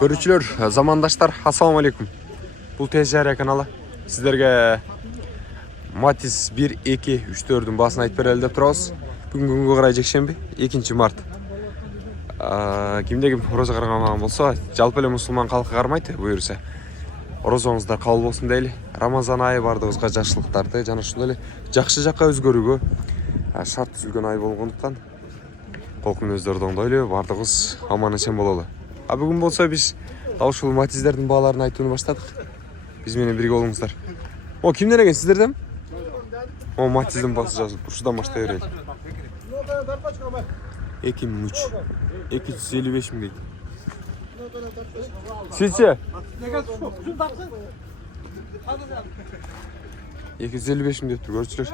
Көрүүчүлөр, замандаштар, ассаламу алейкум. Бул Тез Жария каналы. Сиздерге Матис 1, 2, 3, 4-дүн баасын айтып берели деп турабыз. Бүгүнкү күнгө карай жекшемби, 2 март. Кимде ким орозо кармаган болсо, жалпы эле мусулман калкы кармайт, буюрса. Орозоңуздар кабыл болсун дейли. Рамазан айы бардыгыбызга жакшылыктарды жана ошондой эле жакшы жакка өзгөрүүгө шарт түзүлгөн ай болгондуктан колкун өздөрү оңдойлу, бардыгыбыз аман эсен бололу. Бүгүн болсо биз дал ушул Матиздердин бааларын айтууну баштадык. Биз менен бирге болуңуздар. Кимден экен сиздерден? Матиздин баасы жазылып тур. Ушудан баштай берели. 2003 255 миң дейт. Сизче? 255 миң деп тур, көрчүлөр.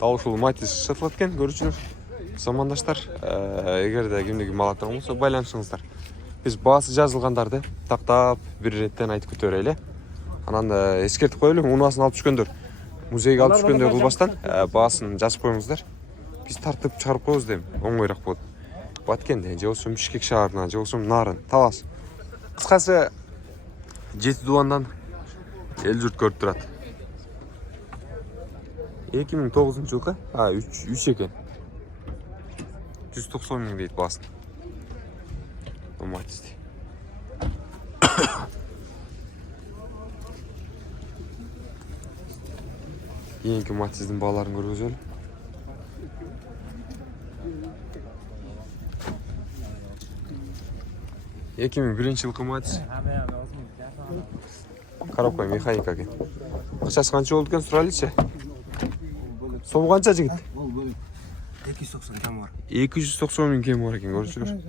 Дал ушул Матис сатылат экен, көрүүчүлөр. Замандаштар, эгерде кимде ким алат болсо байланышыңыздар. Биз баасы жазылгандарды тактап бир иреттен айтып күтө берели. Анан эскертип коелу, унаасын алып түшкөндөр, музейге алып түшкөндөр кылбастан баасын жазып коюңуздар. Биз тартып чыгарып коебуз дейм, оңойраак болот. Баткенде, же болсо Бишкек шаарынан, же болсо Нарын, табас. Кыскасы, Жети Дубандан эл журт көрүп турат. 2009 жылкы, 3 экен. 190 миң дейт баасын. Матисти. Кийинки Матиздин бааларын көргөзөлү. Жылкы Матис. Коробка механика экен. Акчасы канча болду экен сурайлычы? Сому канча жигит? 290 кем бар. 290 миң кем бар экен, көрүүчүлөр.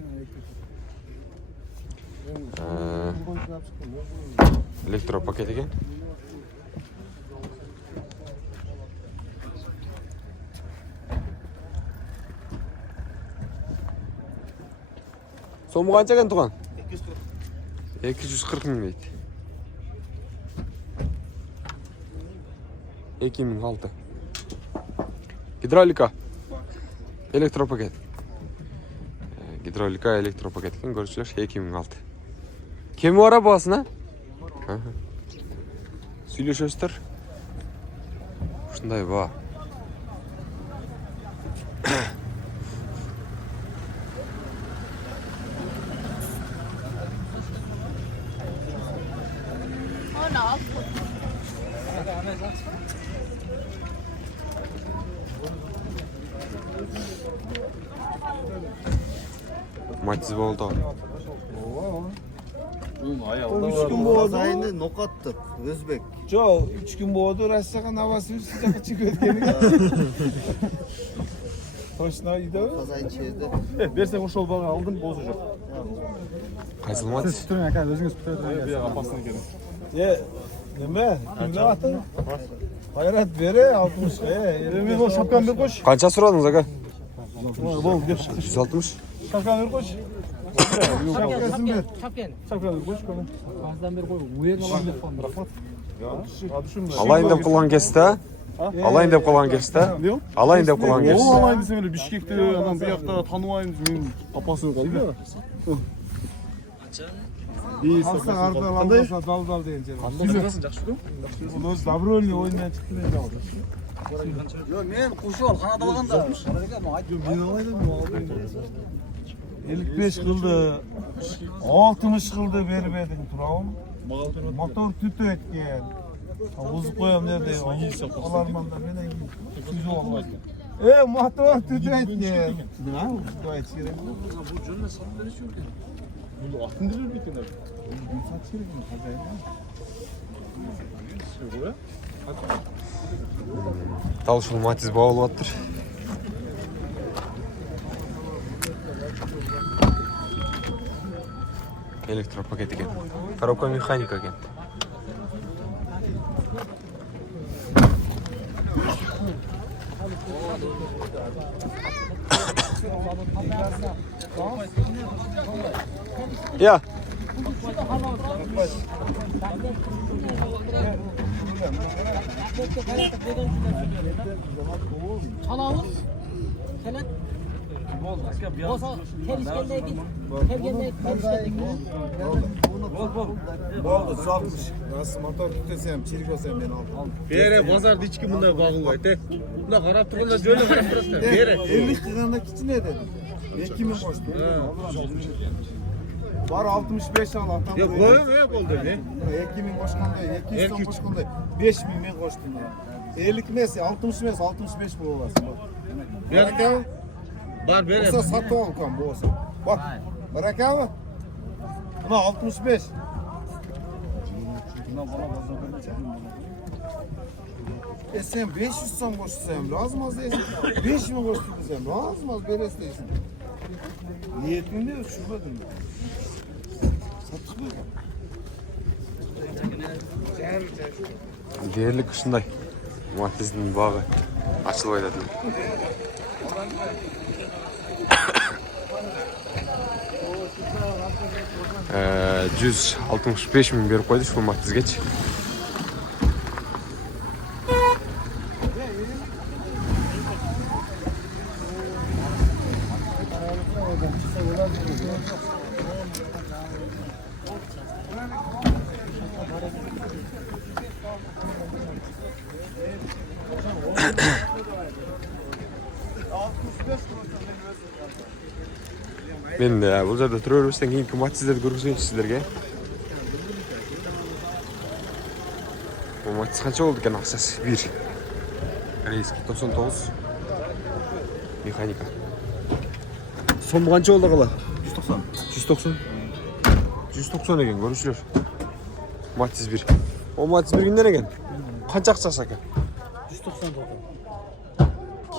Электропакет экен. Сому канча экен туган? 240 миң дейт. 2006. Гидравлика. Электропакет. Гидравлика электропакет экен, көрүүчүлөр, 2006. Кеми бар баасына? Сүйлөшөсүздөр. Ушундай баа. Матис болду. 3 gün boğazı ayını nokattık, Özbek. Çok 3 gün boğdu, Raşşak'ın havası sıcak çıkıyor kendine. Hoşuna gidiyor. Kazayın çeyizde. Versek o şol bağı aldın, bozacak. Kaysyl Matис? Siz tutun ya, özünüz tutun. Bir kapasını gelin. Neme? Kimle attın? Hayrat vere, 60. Yemin o şapkan bir koş. Kança suradınız aga? Bol, gel. 160. Şapkan bir koş. Şapkasın bir. Şapkan bir koş. Bazıdan beri koy, uyan alan bir falan. Rahmat. Alayın dep kılan kesti ha? Alayın dep kılan kesti ha? Alayın dep kılan kesti. Oğlum alayın desem öyle Bişkek'te adam bir yakta tanımayın benim papasını kaldı. Hasta arda dal deyince. Nasıl жақсы көрем? Onu Zavrolni oyundan çıktı ne oldu? Yo men kuşu al, kanada alganda. Ben alaydım mı? 55 kıldı. 60 kıldı vermedin turavım. Motor tütü etken. Bozuk koyam nerede? Alarmanda benden güzel olmaz. Motor tütü etken. Ne? Bu etkileri. Bu cümle sanırım çünkü. Bunu altın dilir bir kenara. Bunu saç gerek mi? Hadi. Дал ушул Матис баа болуп аттыр. Электропакет экен. Коробка механика экен. Ya. Çalağız. Selam. Болса, Terişkenliğe git. Terişkenliğe Болды, 160. Nasıl motor tütesem, çirik olsam ben aldım. Bere bozarda hiç kim bunday bağılmaydı. Buna qarab turganda jölü qarab turasizlar. Bere. 50 kılığında kiçine dedim. 2000 koştu. Var 65 al atam. Ya koyun ya oldu be. 2000 koşkanda, 200 son koşkanda 5000 men koştum. 50 mes, 60 mes, 65 bu olasın. Baraka. Bar bere. Olsa satı ol kan bu olsa. Bak. Baraka mı? Buna 65. Sen 500 son koşsam lazım az değilsin. 5000 koştum desem lazım az beres değilsin. Niyetin ne? Şurada Sattık mı? Değerli kışınday. Matiz'in bağı açılып айтады. 165 000 беріп қойды шул Матизгечи. Мен бұл жерде тұра бербестен кейінгі Матиздерді көргізейінші сіздерге. Бұл Матиз қанша болды екен ақшасы? 1 корейский 99 механика. Сомы қанша болды қала? 190 190 екен көрушілер. Матиз 1. О Матиз 1 кімден екен? Қанша ақшасы екен? 190 доллар.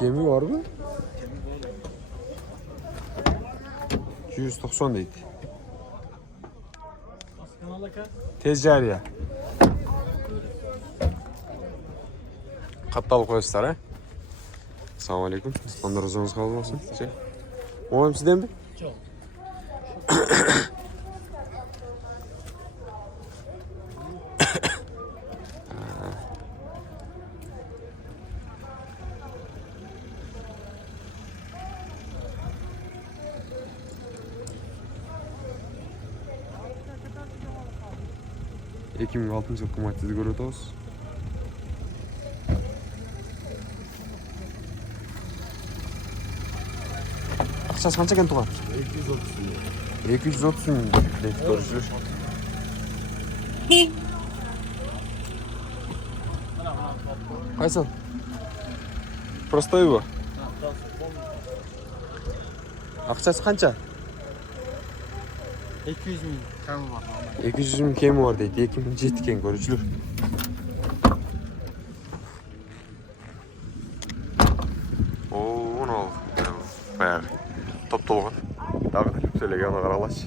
Кемі бар ба? 190 deydi. Tez cariye. Қатты алып қойсыздар, а? Ассалаумағалейкум. Достандар ұзыңыз қабыл болсын. Оғайым сізден бе? Жоқ. Ekim 6 жылғы Матизді көріп отырмыз. Ақшасы қанша екен туған? 230 мың дейді көрушілер. Қайсыл? Простой ба? Ақшасы қанша? 200 bin kamı var. 200 мың кемі бар дейді. 2007 екен көрушілер. Оны ал. Баяғы топ толған. Тағы да сөйлеген оны қаралашы.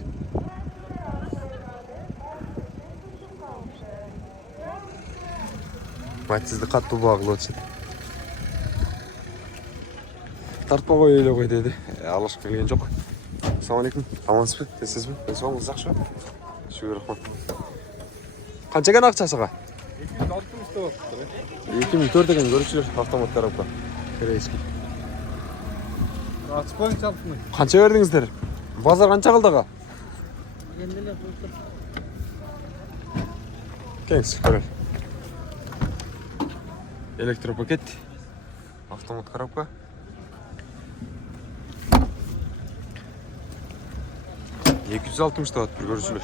Матизді қатты бағылы өтсін. Тартпа қой өйлі қой деді. Алашқа келген жоқ. Ассалаумағалейкум. Амансыз ба? Тезсіз бе? Денсаулығыңыз жақсы ба? Шүкір рахмат. Қанша екен ақшасыға? 2004 екен көрушілер автомат коробка. Корейский. Açık koyun çarptın. Қанша бердіңіздер? Базар қанша қалды аға? Kendileri bulsun. Келіңіз, көрел. Электропакет. Автомат коробка. $260 табат бір көрушілер.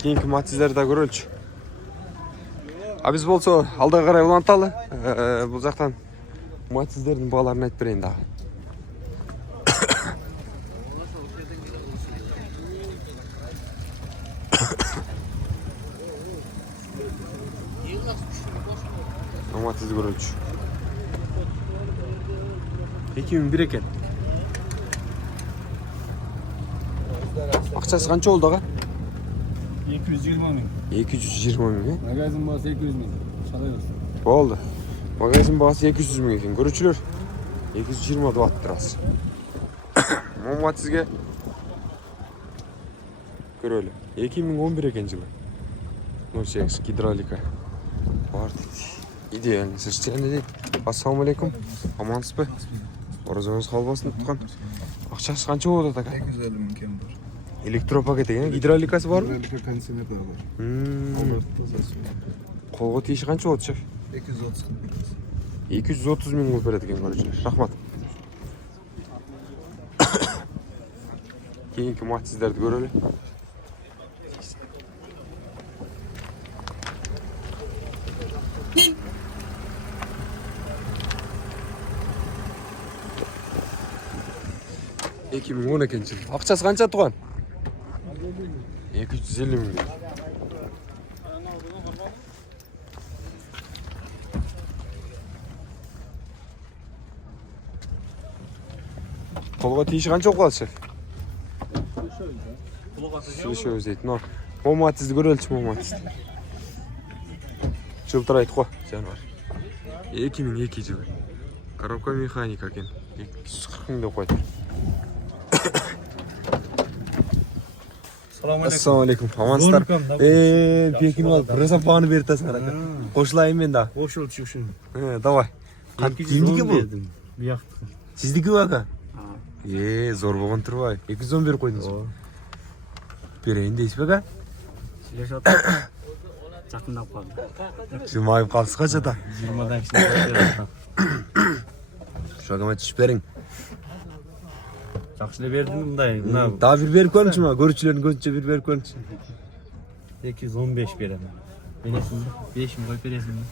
Кейінгі Матиздерді да көрелші. А біз болса алдағы қарай ұланталы. Бұл жақтан Матиздердің бағаларын айтып берейін дағы. Матизді көрелші. 2001 екен. Ақшасы қанша болды аға? 220 bin. 220 мың, Magazin bağısı 200 bin. Çalıyoruz. Болды. Магазин бағасы 200 мың екен. Көрушілер 220 ватт тұрасы. Бұл Матизге көрелі. 2011 екен жылы. 08 гидравлика бар дейді. идеальный состояние дейді. Ассалаумалейкум. Амансыз ба? Оразаңыз қабыл болсын тұтқан. Ақшасы қанша болады ата? 250 мың кем бар. Электропакет екен, гидравликасы бар ма? Кондиционер бар. Қолға тиіші қанша болады шеф? 230 мың. 230 мың болып береді екен көрушілер. Рахмат. Кейінгі матчтарды көрелі. Екі мың 10 екен жыл. Ақшасы қанша туған? 250 мың. Қолға тиіші қанша оқылады шеф? Слышаю дейді. Моматызды көрелші моматызды. Жылтырайды қой, жануар. 2002 жылы. Коробка механика екен. 240 мың деп қойды. Ассалаумалейкум. Амансыздар. Бекин алып, біраз апағаны беріп тасың. Қошылайын мен да. Қошыл чүшін. Давай. Сіздікі бұл? Бияқтық. Сіздікі бақа? Зор болған тұрбай. 210 беріп қойдыңыз. Берейін дейсіз бақа? Сөйлеш отыр. Жақындап қалды. Жылмайып қалсы қашата? 20-дан кісіне берді. Шағыма түш берің. Жақшылы бердің мұндай. Daha bir berip görünçü mü? Görüntülerini gözünce bir berip görünçü. 215 беремін. Бересің бі? 5 мың қойып бересің бі?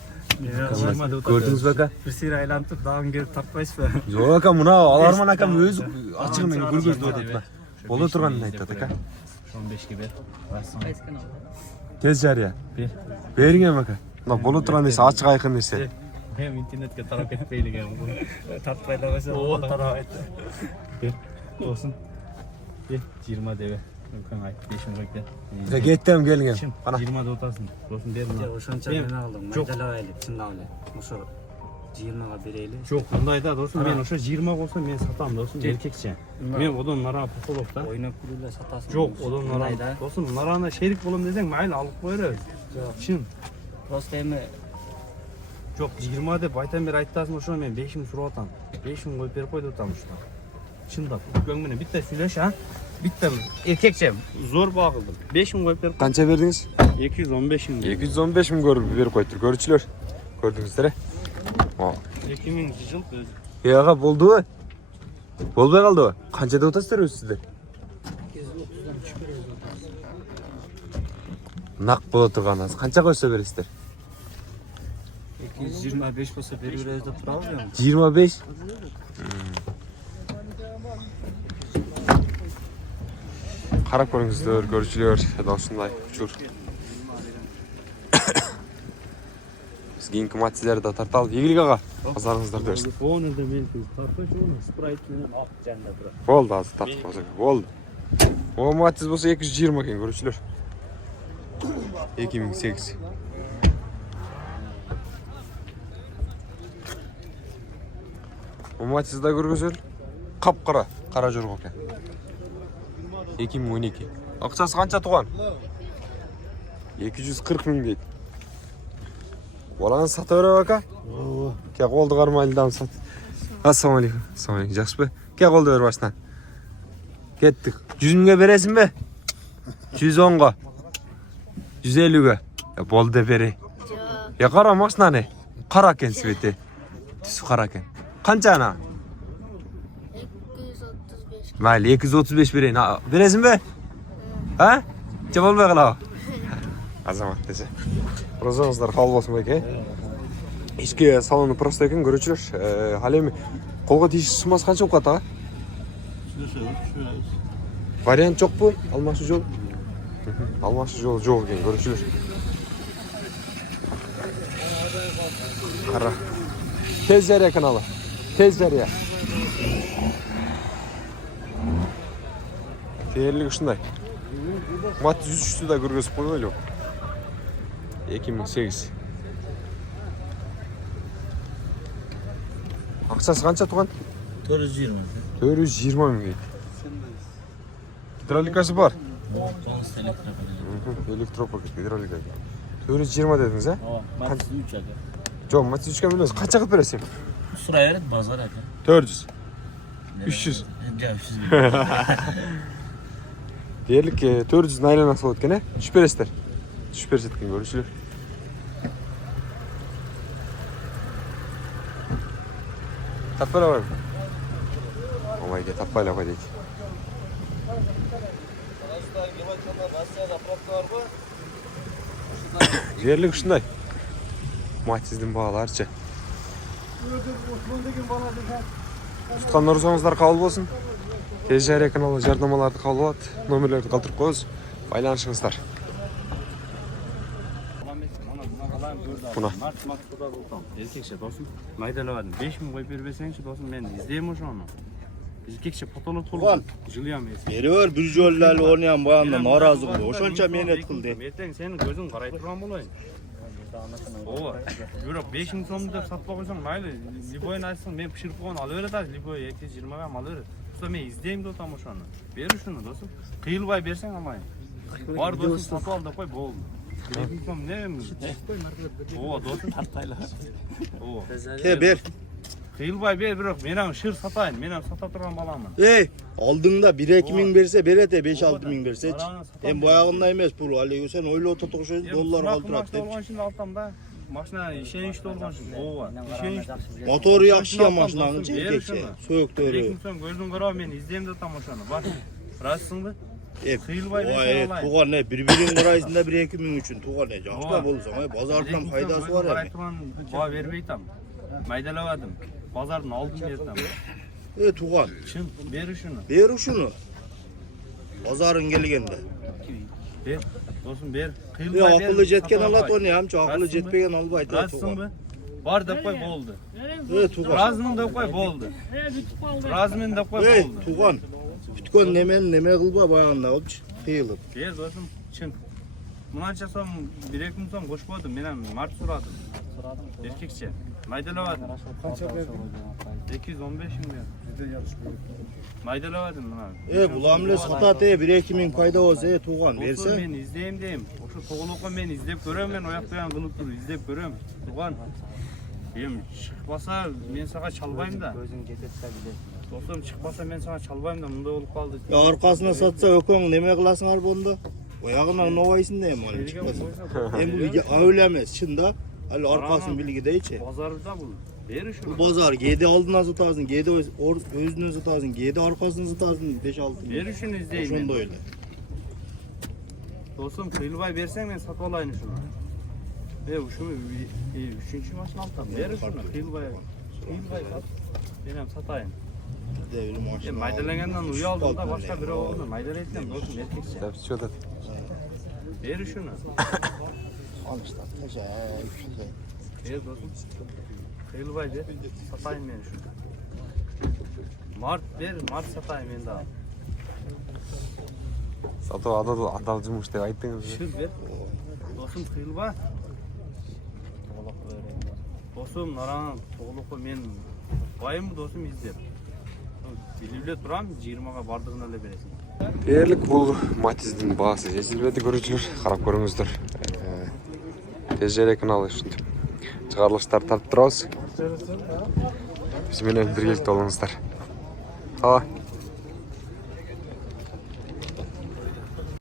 Gördünüz baka? Bir seyir aylantıp dağın gelip tapmayız mı? Жоқ акам, мына аларман акам өзі ашығымен көргөзді өтеді. Бола тұрғанын айтады ака. 15-ге бер. Тез жария. Бер. Берің ем ака. Мына бола тұрған десе ашық айқын десе. Hem internetке тарап кетпейлі ген. Тартпайламаса ол тарап айтты. Бер. Olsun. Bер. 20 дебе. Өкің айт. 5 мың қойып бер. Кеттім келіңем. 20-да отасың. Olsun бердің. Ошонча мен алдым. Майдалап айлып, чындап эле. Ошо 20-га берели. Жоқ, мындай да досым, мен ошо 20 болса мен сатам досым, еркекше. Мен одан нара психолог да. Ойнап күрүлө сатасың. Жоқ, одан нара. Досым, нараны шерик болом десең, майлы алып қойырыз. Чын. Просто эми Жоқ, 20 деп айтан бер айтасың ошо мен 5 мың сурап атам. 5 мың қойып беріп қойды атам ошо. Чындап. Көңміне битте сүйлеш, а? Битте еркекше зор бағылдым. 5 мың қойып беріп. Қанша бердіңіз? 215 мың. 215 мың беріп қойды. Көрушілер. Көрдіңіздер? 2000 жыл өзі. Аға болды ғой? Болбай қалды ғой? Қаншада отасыздар өзсіздер? 230-дан түшүп беребиз. Нақ бола тұрған аз. Қанша қойса бересіздер? 225 болса берип беребиз деп турабыз. 25? Қарап көріңіздер, көрушілер, осындай жүр. Біз кейінгі матчтарды да тарталып, игілік аға, азарыңыздар дөрсін. Оны да мен тартпайшы, оны спрайтпенен алып жанында тұрады. Болды, азы тартып болса, болды. О матчтыз болса 220 екен, көрушілер. 2008. О матчтызда көргөзөл, қап-қара, қара жүргі екен. 2012. Ақшасы қанша туған? 240 мың дейді. Оланы сата өрі бака? Ке қолды қармайлыдан сат. Ассалаумалейкум. Ассалаумалейкум. Жақсы бе? Ке қолды өр басынан. Кеттік. 100 мыңға бересің бе? 110-ға. 150-ге. Болды деп берей. Қара машина не? Қара кен светі. Түсі қара кен. Қанша ана? 235. Мәлі 235 берейін. Бересің бе? Ха? Че болмай қалау? Азамат десе. Розаңыздар қабыл болсын бәке. Ішке салоны просто екен көрушілер. Халеми қолға тиісі сумасы қанша оқат аға? Вариант жоқ бұл? Алмашы жол? Алмашы жол жоқ екен көрушілер. Қара. Тез жария каналы. Тез жария. Терлік ұшындай. Мат 103-ті да көргізіп қойып өлі. 2008. Ақшасы қанша туған? 420. 420 мың дейді. Гидравликасы бар? Электропакет, гидравлика. 420 дедіңіз, ә? Матчы 3 ады. Жоқ, Матиз 3 миллион қанша қылып бересің? Сұрай береді базар әке. 400. 300. Жоқ, 300. Дерлік 400 айланасы болады екен, Түшіп бересіздер. Түшіп берсе екен көрушілер. Таппайлап қойып. Омайге таппайлап қой дейді. Жерлік ұшындай. Матиздің бағаларыча. Тұтқан ұрсаңыздар қабыл болсын. Тез жария каналы жардамаларды қабыл алады. Номерлерді қалдырып қойыз. Байланышыңыздар. Бұна. Еркекше досым, майдаладым. 5000 қойып бербесеңші досым, мен іздеймін ошоны. Еркекше потолок толып, жылыям ес. Берер bir жоллалы ойнаған баянда наразы болды. Ошонча менет кылды. Ертең сенің көзің қарай тұрған болайын. Ооба. Бирок 5000 сомды деп сатпай қойсаң, майлы, любойын айтсаң, мен пішіріп қойған ал береді, любой 220 грамм ал береді. Уста мен іздеймін деп отам ошоны. Бер ушуну досым. Кыйылбай берсең алмайын. Бар досым сатып ал деп қой, болды. 2000 сом не? Ооба, досым тартайла. Ооба. Бер. Кыйылбай бер, бирок мен аны шыр сатайын. Мен аны сата турган баламын. Алдыңда 1-2 миң берсе берет, 5-6 миң берсечи. Баягында эмес бул. Алеги сен ойлоп отурушуң, доллар калтырат деп. Болгон үшін алтам да. Машина ишеничти болгон үшін. Ооба. Ишеничти. Мотору жакшы я машинанын чекечи. Сөктөрү. 2000 сом көзүң көрөп мен издейм деп атам ошону. Бар. Разысыңбы? Кыйылбай Ой, берсең туган bir-birin карайсың да 1-2 миң үчүн туган жакшы болсоң, базардан пайдасы бар эми. Баа бербей там. Майдалабадым. Базардын алдын бердим. Туган. Чын, бер ушуну. Бер ушуну. Базарың келгенде. Бер, досум бер. Кыйылбай бер. Акылы жеткен алат оны, амча акылы жетпеген албайт. Разысыңбы? Бар деп кой болду. Туган. Разымын деп кой болду. Разымын деп кой болду. Туган. Бүткөн немени неме кылба баягында болчу. Кыйылып. Бер досум, чын. Мынанча сом 1-2 миң сом кошподум, менен март сурадым. Эркекче. Майдалабадым. Канча бердиң? 215 миң бердим. Майдалабадым мына. Булам эле сатат 1-2 миң пайда болсо, туган берсе. Мен издейм дейм. Ошо тоголокко мен издеп көрөм, мен ояк буян кылып туруп издеп көрөм. Туган. Эми чыкпаса мен сага чалбайм да. Көзүң жетет да билет. Досум чыкпаса мен сага чалбайм да, мындай болуп калды. Аркасына сатса өкөң неме кыласыңар болду? Оягынан нобайсың да эми чыкпаса. Эми өлө эмес, чын да. Ал аркасын билгидейчи. Базарда бул. Бер ушуну. Базар кээде алдынан сатасың, кээде өзүнөн сатасың, кээде аркасын сатасың 5-6. Бер ушуну издейм. Ошондой эле. Досум кыйылбай берсең мен сатып алайын ушуну. Ушуну 3-чү машина алтам. Бер ушуну кыйылбай. Кыйылбай сат. Мен сатайын. Майдалагандан уялдым да, башка бирөө болду. Майдалайсың, досум эркекче. Деп чөтөт. Бер ушуну. Алышта тажа. Бер досум. Кыйылбай бер. Сатайын мен ушуну. Март бер, март сатайын мен да. Сатып адал жумуш деп айттыңыз. Шыр бер. Досум кыйылбай. Досум наран тоголокко мен байым досум издеп. Билип турам, 20га бардыгына эле бересиң. Дерлік бұл Матиздин баасы жетилбеди көрүүчүлөр, карап көрүңүздөр. Тез жария каналы ушинтип чыгарылыштар тартып турабыз. Биз менен биргеликте болуңуздар.